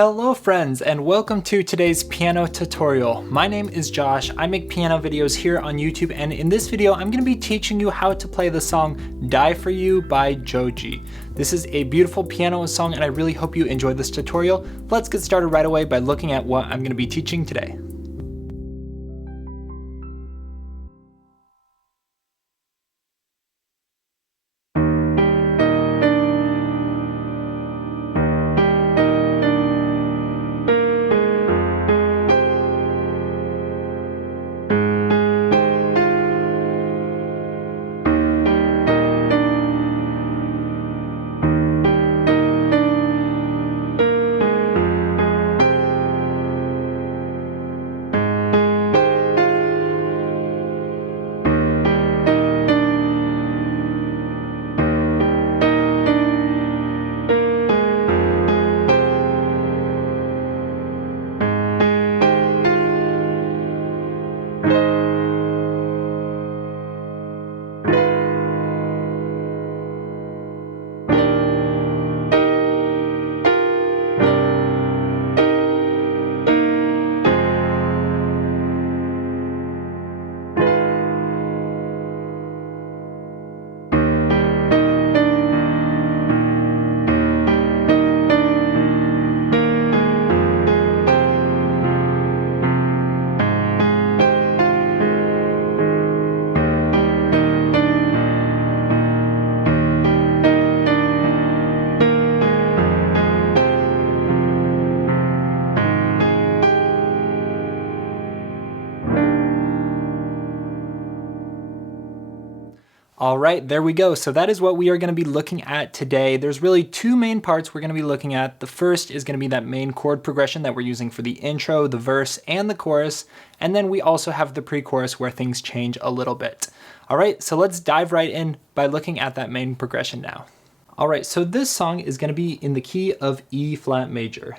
Hello friends, and welcome to today's piano tutorial. My name is Josh. I make piano videos here on YouTube, and in this video I'm going to be teaching you how to play the song Die For You by Joji. This is a beautiful piano song and I really hope you enjoy this tutorial. Let's get started right away by looking at what I'm going to be teaching today. All right, there we go. So that is what we are going to be looking at today. There's really two main parts we're going to be looking at. The first is going to be that main chord progression that we're using for the intro, the verse, and the chorus. And then we also have the pre-chorus where things change a little bit. All right, so let's dive right in by looking at that main progression now. All right, so this song is going to be in the key of E flat major.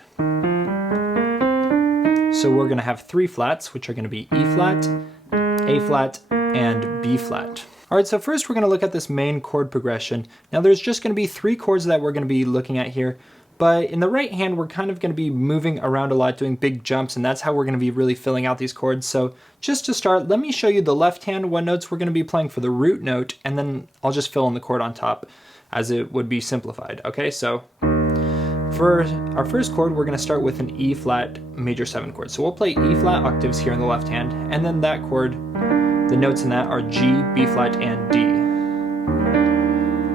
So we're going to have three flats, which are going to be E flat, A flat, and B flat. All right, so first we're going to look at this main chord progression. Now there's just going to be three chords that we're going to be looking at here, but in the right hand we're kind of going to be moving around a lot, doing big jumps, and that's how we're going to be really filling out these chords. So just to start, let me show you the left hand what notes we're going to be playing for the root note, and then I'll just fill in the chord on top as it would be simplified. Okay, so for our first chord we're going to start with an E flat major 7 chord. So we'll play E flat octaves here in the left hand, and then that chord, the notes in that are G, B flat, and D.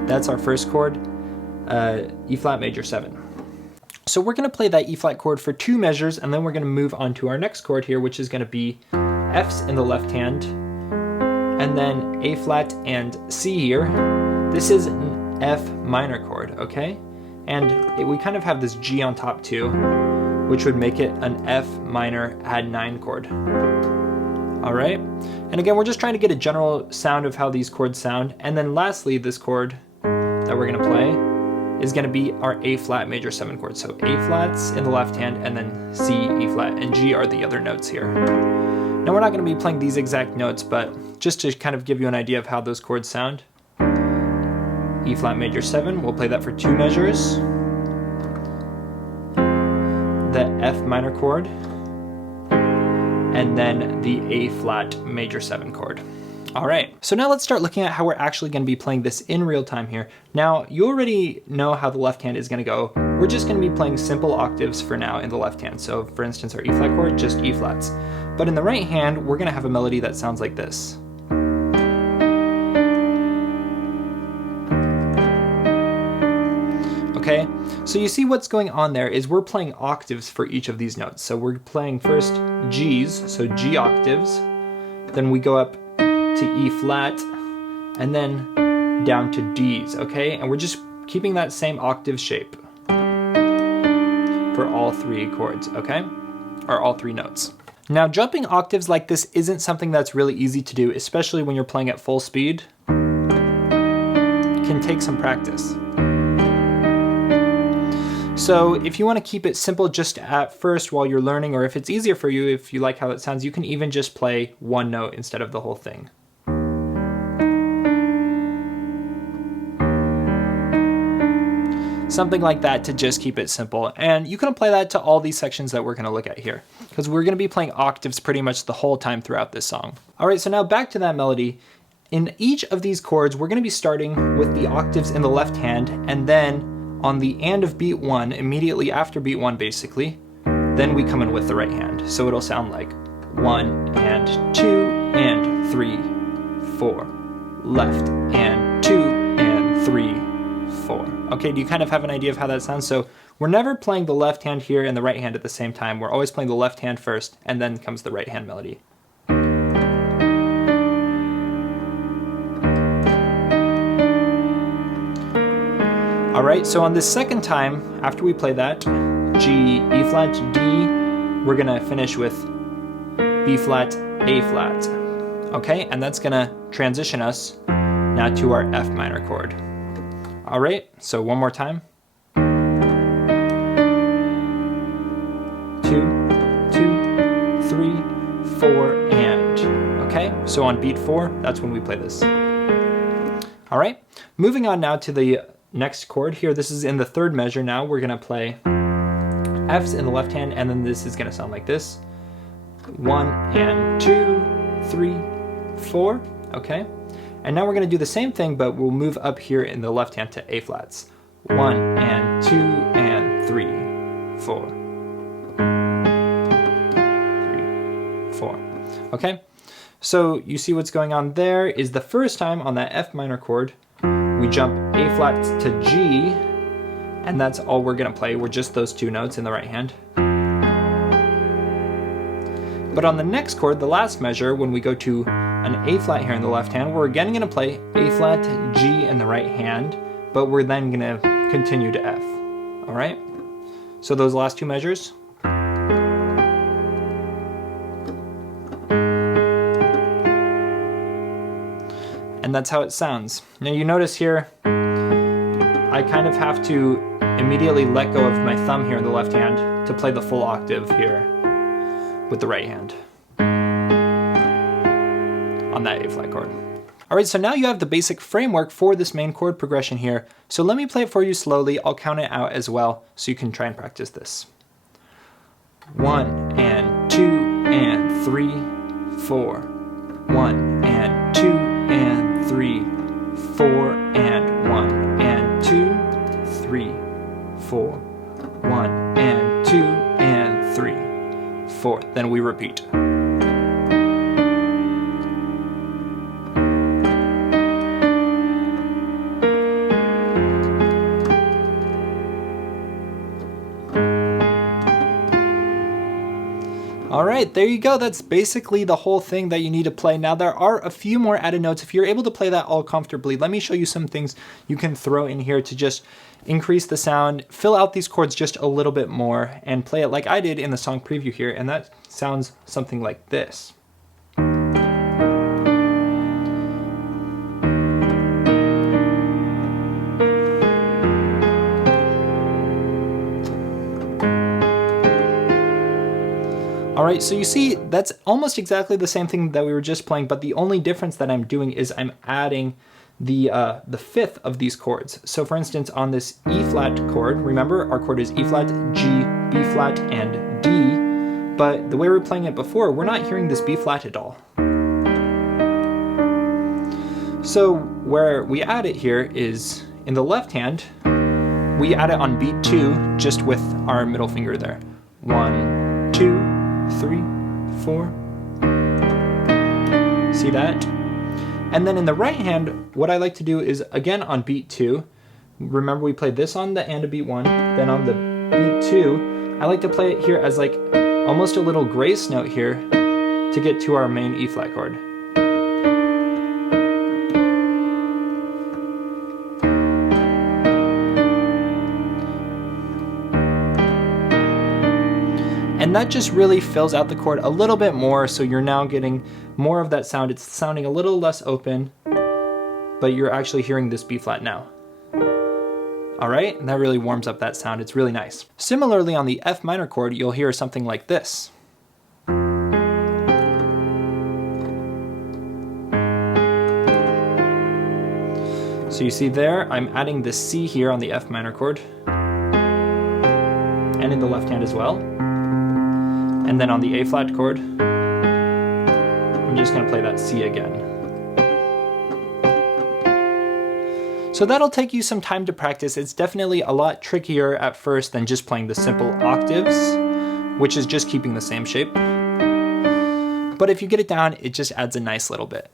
That's our first chord, E flat major 7. So we're going to play that E flat chord for 2 measures, and then we're going to move on to our next chord here, which is going to be F's in the left hand, and then A flat and C here. This is an F minor chord, okay? And we kind of have this G on top too, which would make it an F minor add 9 chord. All right, and again, we're just trying to get a general sound of how these chords sound. And then lastly, this chord that we're gonna play is gonna be our A flat major 7 chord. So A flat's in the left hand, and then C, E flat, and G are the other notes here. Now we're not gonna be playing these exact notes, but just to kind of give you an idea of how those chords sound. E flat major 7, we'll play that for 2 measures. The F minor chord, and then the A flat major 7 chord. All right, so now let's start looking at how we're actually going to be playing this in real time here. Now, you already know how the left hand is going to go. We're just going to be playing simple octaves for now in the left hand. So for instance, our E flat chord, just E flats. But in the right hand, we're going to have a melody that sounds like this. Okay, so you see what's going on there is we're playing octaves for each of these notes. So we're playing first G's, so G octaves, then we go up to E flat, and then down to D's, okay? And we're just keeping that same octave shape for all 3 chords, okay? Or all 3 notes. Now, jumping octaves like this isn't something that's really easy to do, especially when you're playing at full speed. It can take some practice. So if you want to keep it simple just at first while you're learning, or if it's easier for you, if you like how it sounds, you can even just play 1 note instead of the whole thing. something like that to just keep it simple. And you can apply that to all these sections that we're going to look at here, because we're going to be playing octaves pretty much the whole time throughout this song. All right, so now back to that melody. In each of these chords, we're going to be starting with the octaves in the left hand, and then on the and of beat 1, immediately after beat 1 basically, then we come in with the right hand. So it'll sound like 1 and 2 and 3, 4, left and 2 and 3, 4. Okay, do you kind of have an idea of how that sounds? So we're never playing the left hand here and the right hand at the same time. We're always playing the left hand first, and then comes the right hand melody. All right, so on this second time, after we play that, G, E flat, D, we're gonna finish with B flat, A flat. Okay, and that's gonna transition us now to our F minor chord. All right, so one more time. 2, 2, 3, 4, and. Okay, so on beat 4, that's when we play this. All right, moving on now to the next chord here. This is in the third measure now. We're gonna play F's in the left hand, and then this is gonna sound like this. 1 and 2, 3, 4, okay? And now we're gonna do the same thing, but we'll move up here in the left hand to A flats. 1 and 2 and 3, 4. 3, 4, okay? So you see what's going on there is the first time on that F minor chord, we jump A flat to G, and that's all we're gonna play. We're just those two notes in the right hand. But on the next chord, the last measure, when we go to an A flat here in the left hand, we're again gonna play A flat, G in the right hand, but we're then gonna continue to F, all right? So those last two measures. And that's how it sounds. Now you notice here, I kind of have to immediately let go of my thumb here in the left hand to play the full octave here with the right hand on that A flat chord. All right, so now you have the basic framework for this main chord progression here. So let me play it for you slowly. I'll count it out as well so you can try and practice this. 1 and 2 and 3, 4. 1 and 2 and 3, 4 and 1 and 2, 3, 4. 1 and 2 and 3, 4. Then we repeat. All right, there you go. That's basically the whole thing that you need to play. Now there are a few more added notes. If you're able to play that all comfortably, let me show you some things you can throw in here to just increase the sound, fill out these chords just a little bit more, and play it like I did in the song preview here, and that sounds something like this. All right, so you see, that's almost exactly the same thing that we were just playing, but the only difference that I'm doing is I'm adding the fifth of these chords. So for instance, on this E flat chord, remember our chord is E flat, G, B flat, and D, but the way we were playing it before, we're not hearing this B flat at all. So where we add it here is in the left hand, we add it on beat 2, just with our middle finger there. 1, 2, 3, 4. See that? And then in the right hand, what I like to do is, again on beat 2, remember we played this on the and of beat 1, then on the beat 2, I like to play it here as like almost a little grace note here to get to our main E flat chord. And that just really fills out the chord a little bit more, so you're now getting more of that sound. It's sounding a little less open, but you're actually hearing this B flat now. All right, and that really warms up that sound. It's really nice. Similarly, on the F minor chord, you'll hear something like this. So you see there, I'm adding the C here on the F minor chord, and in the left hand as well. And then on the A flat chord, I'm just gonna play that C again. So that'll take you some time to practice. It's definitely a lot trickier at first than just playing the simple octaves, which is just keeping the same shape. But if you get it down, it just adds a nice little bit.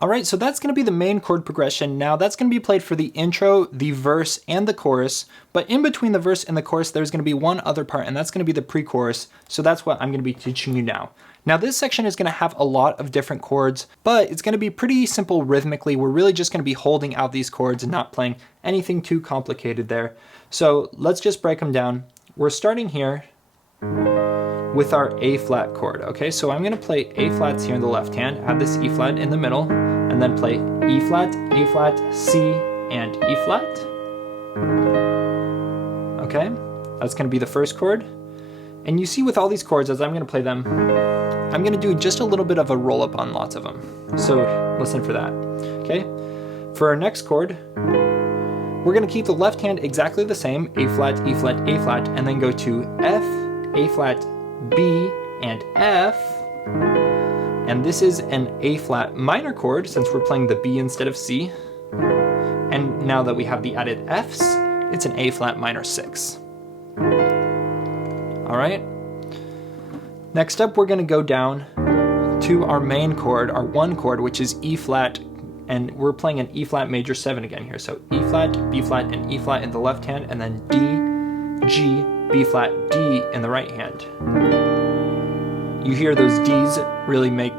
Alright, so that's going to be the main chord progression. Now that's going to be played for the intro, the verse, and the chorus, but in between the verse and the chorus there's going to be one other part, and that's going to be the pre-chorus, so that's what I'm going to be teaching you now. Now this section is going to have a lot of different chords, but it's going to be pretty simple rhythmically. We're really just going to be holding out these chords and not playing anything too complicated there. So let's just break them down. We're starting here with our A flat chord, okay? So I'm gonna play A flats here in the left hand, add this E flat in the middle, and then play E flat, A flat, C, and E flat. Okay, that's gonna be the first chord. And you see with all these chords, as I'm gonna play them, I'm gonna do just a little bit of a roll up on lots of them. So listen for that, okay? For our next chord, we're gonna keep the left hand exactly the same, A flat, E flat, A flat, and then go to F, A flat, B, and F, and this is an A flat minor chord since we're playing the B instead of C, and now that we have the added Fs, it's an A flat minor 6. Alright, next up we're going to go down to our main chord, our one chord, which is E flat, and we're playing an E flat major 7 again here, so E flat, B flat, and E flat in the left hand, and then D, G, B flat, D in the right hand. You hear those Ds really make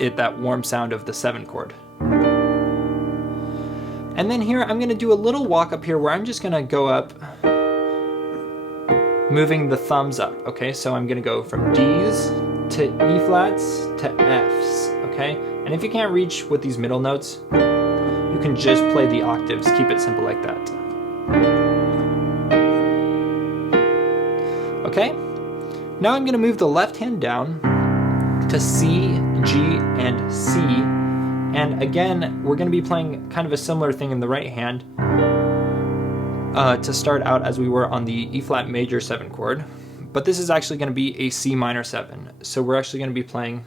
it that warm sound of the 7 chord. And then here I'm going to do a little walk up here where I'm just going to go up, moving the thumbs up, okay? So I'm going to go from Ds to E flats to Fs, okay? And if you can't reach with these middle notes, you can just play the octaves, keep it simple like that. Okay, now I'm going to move the left hand down to C, G, and C, and again we're going to be playing kind of a similar thing in the right hand to start out as we were on the E flat major 7 chord, but this is actually going to be a C minor 7, so we're actually going to be playing,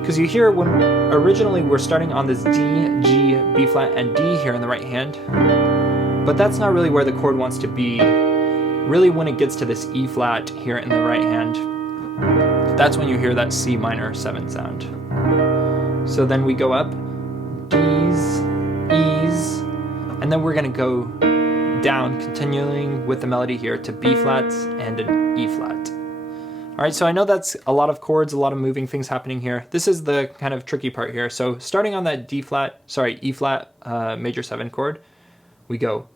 because you hear when originally we're starting on this D, G, B flat, and D here in the right hand, but that's not really where the chord wants to be. Really, when it gets to this E flat here in the right hand, that's when you hear that C minor 7 sound. So then we go up, Ds, Es, and then we're going to go down, continuing with the melody here to B flats and an E flat. All right, so I know that's a lot of chords, a lot of moving things happening here. This is the kind of tricky part here. So starting on that E flat major 7 chord, we go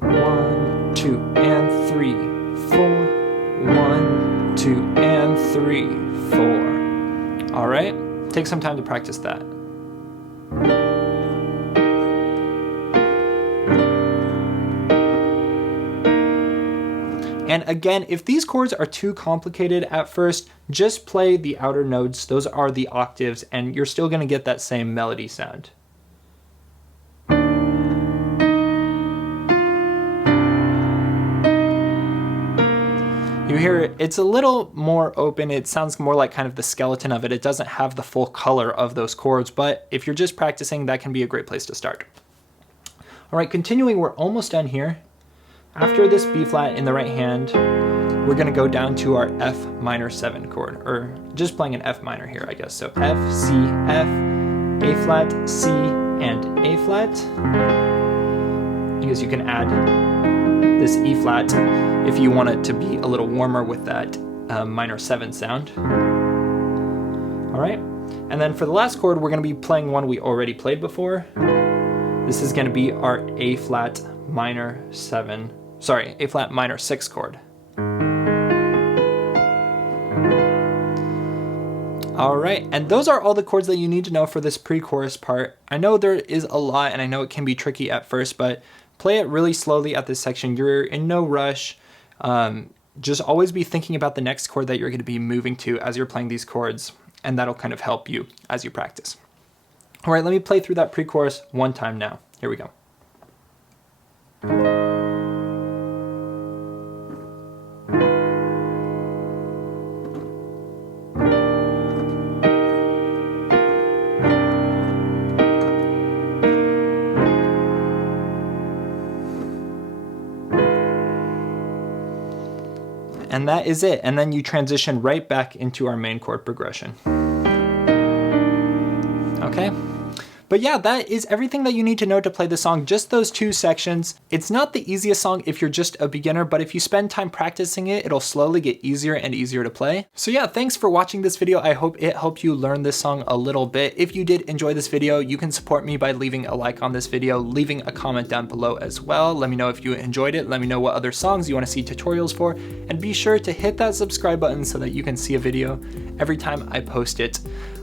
1, 2, and 3, 4, 1, 2, and 3, 4. All right, take some time to practice that. And again, if these chords are too complicated at first, just play the outer notes. Those are the octaves, and you're still going to get that same melody sound. You hear it's a little more open. It sounds more like kind of the skeleton of it. It doesn't have the full color of those chords, but if you're just practicing, that can be a great place to start. All right, continuing, we're almost done here. After this B flat in the right hand, we're going to go down to our F minor 7 chord, or just playing an F minor here, I guess. So F, C, F, A flat, C, and A flat. Because you can add this E flat if you want it to be a little warmer with that minor 7 sound. All right, and then for the last chord, we're going to be playing one we already played before. This is going to be our A flat minor 6 chord. All right, and those are all the chords that you need to know for this pre-chorus part. I know there is a lot and I know it can be tricky at first, but play it really slowly at this section. You're in no rush. Just always be thinking about the next chord that you're going to be moving to as you're playing these chords, and that'll kind of help you as you practice. All right, let me play through that pre-chorus one time now. Here we go. And that is it. And then you transition right back into our main chord progression. Okay. But yeah, that is everything that you need to know to play the song, just those two sections. It's not the easiest song if you're just a beginner, but if you spend time practicing it, it'll slowly get easier and easier to play. So yeah, thanks for watching this video. I hope it helped you learn this song a little bit. If you did enjoy this video, you can support me by leaving a like on this video, leaving a comment down below as well. Let me know if you enjoyed it. Let me know what other songs you want to see tutorials for, and be sure to hit that subscribe button so that you can see a video every time I post it.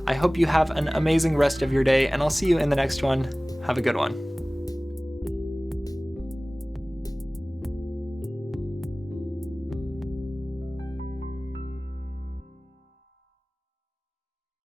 I hope you have an amazing rest of your day, and I'll see you in the next one. Have a good one.